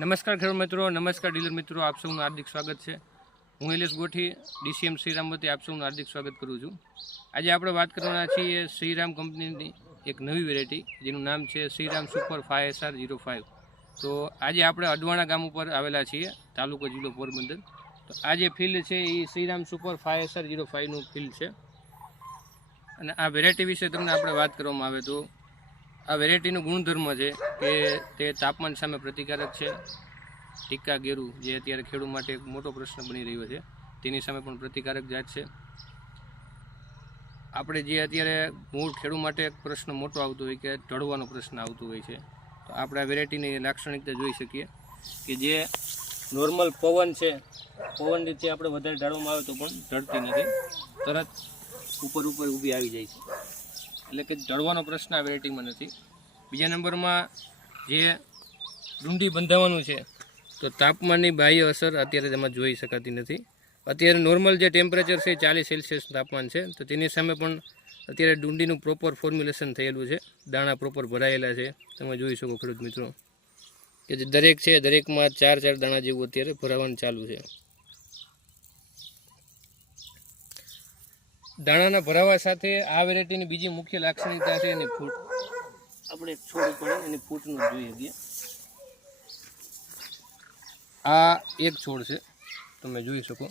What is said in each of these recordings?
નમસ્કાર ખેડૂત મિત્રો, નમસ્કાર ડીલર મિત્રો, આપ સૌનું હાર્દિક સ્વાગત છે। હું એલિસ ગોઠી ડીસીએમ શ્રીરામ વતી આપ સૌનું હાર્દિક સ્વાગત કરું છું। આજે આપણે વાત કરવાના છીએ શ્રીરામ કંપનીની એક નવી વેરાયટી જેનું નામ છે શ્રીરામ સુપર 5SR05। તો આજે આપણે અડવાણા ગામ ઉપર આવેલા છીએ, તાલુકો જિલ્લો પોરબંદર। તો આ જે ફિલ્ડ છે એ શ્રીરામ સુપર 5SR05નું ફિલ્ડ છે। અને આ વેરાયટી વિશે તમને આપણે વાત કરવામાં આવે તો આ વેરાયટીનો ગુણધર્મ છે કે તે તાપમાન સામે પ્રતિકારક છે। ટીકા ગેરું જે અત્યારે ખેડૂત માટે એક મોટો પ્રશ્ન બની રહ્યો છે તેની સામે પણ પ્રતિકારક જાત છે। આપણે જે અત્યારે મૂળ ખેડૂત માટે એક પ્રશ્ન મોટો આવતો હોય કે ઢળવાનો પ્રશ્ન આવતો હોય છે, તો આપણે આ વેરાયટીની લાક્ષણિકતા જોઈ શકીએ કે જે નોર્મલ પવન છે, પવન રીતે આપણે વધારે ઢાળવામાં આવે તો પણ ઢળતી નથી, તરત ઉપર ઊભી આવી જાય છે, એટલે કે ઢળવાનો પ્રશ્ન આ વેરાયટીમાં નથી। બીજા નંબરમાં જે ડુંડી બંધાવવાનું છે તો તાપમાનની બાહ્ય અસર અત્યારે તેમાં જોઈ શકાતી નથી। અત્યારે નોર્મલ જે ટેમ્પરેચર છે 40 સેલ્સિયસ તાપમાન છે, તો તેની સામે પણ અત્યારે ડુંડીનું પ્રોપર ફોર્મ્યુલેશન થયેલું છે, દાણા પ્રોપર ભરાયેલા છે। તમે જોઈ શકો ખેડૂત મિત્રો કે જે દરેક છે દરેકમાં 4 દાણા જેવું અત્યારે ભરાવાનું ચાલુ છે। દાણાના ભરાવા સાથે આ વેરાયટીની બીજી મુખ્ય લાક્ષણિકતા છે એની ફૂટ। આપણે છોડ ઉપર એની ફૂટનું જોઈએ છીએ। આ એક છોડ છે, તમે જોઈ શકો।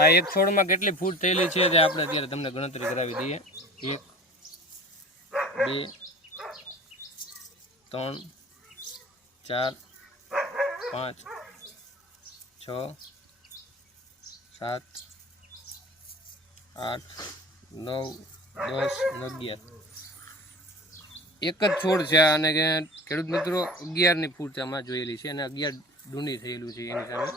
આ એક છોડમાં કેટલી ફૂટ થયેલી છે તે આપણે અત્યારે તમને ગણતરી કરાવી દઈએ। 1 2 3 4 5 6 7 8 9 10 11 એક જ છોડ છે અને ખેડૂત મિત્રો 11ની ફૂટ આમાં જોયેલી છે અને 11 ડુંડી થયેલું છે એની સામે।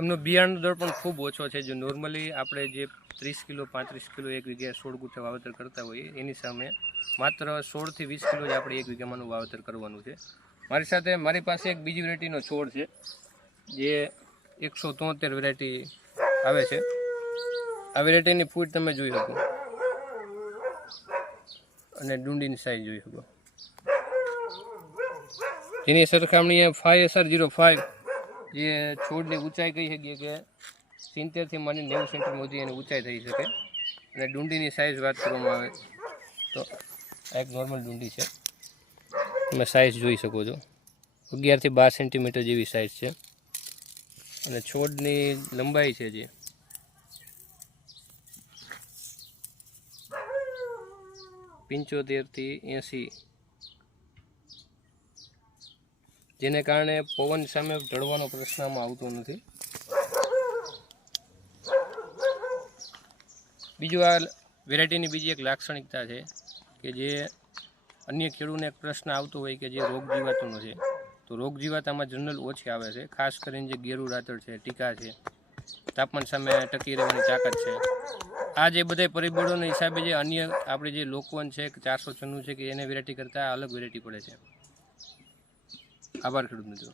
એમનો બિયારણનો દર પણ ખૂબ ઓછો છે। જો નોર્મલી આપણે જે 30 કિલો 35 કિલો એક વીઘે 16 ગુંઠે વાવેતર કરતા હોઈએ એની સામે માત્ર 16 થી 20 કિલો જ આપણે એક વીઘામાંનું વાવેતર કરવાનું છે। મારી પાસે એક બીજી વેરાયટીનો છોડ છે જે 173 વેરાયટી આવે છે। આ વેરાયટીની ફૂટ તમે જોઈ શકો અને ડુંડીની સાઈઝ જોઈ શકો, જેની સરખામણીએ 5SR05 જે છોડની ઊંચાઈ કહી શકીએ કે 70 થી માંડી 90 સેન્ટીમીટર સુધી એની ઊંચાઈ થઈ શકે। અને ડુંડીની સાઈઝ વાત કરવામાં આવે તો આ એક નોર્મલ ડુંડી છે, તમે સાઈઝ જોઈ શકો છો, 11 થી 12 સેન્ટીમીટર જેવી સાઈઝ છે। અને છોડની લંબાઈ છે જે 75 થી 80, જેને કારણે પવન સામે ઢળવાનો પ્રશ્નમાં આવતો નથી। બીજું આ વેરાયટીની બીજી એક લાક્ષણિકતા છે કે જે અન્ય ખેડૂતને એક પ્રશ્ન આવતો હોય કે જે રોગ જીવાતોનો છે, તો રોગ જીવાતામાં જનરલ ઓછી આવે છે, ખાસ કરીને જે ગેરુ રાતળ છે, ટીકા છે, તાપમાન સામે ટકી રહેવાની તાકાત છે। આ જે બધા પરિબળોના હિસાબે જે અન્ય આપણે જે લોકવન છે 496 છે કે એને વેરાયટી કરતાં અલગ વેરાયટી પડે છે। આભાર ખેડૂત મિત્રો।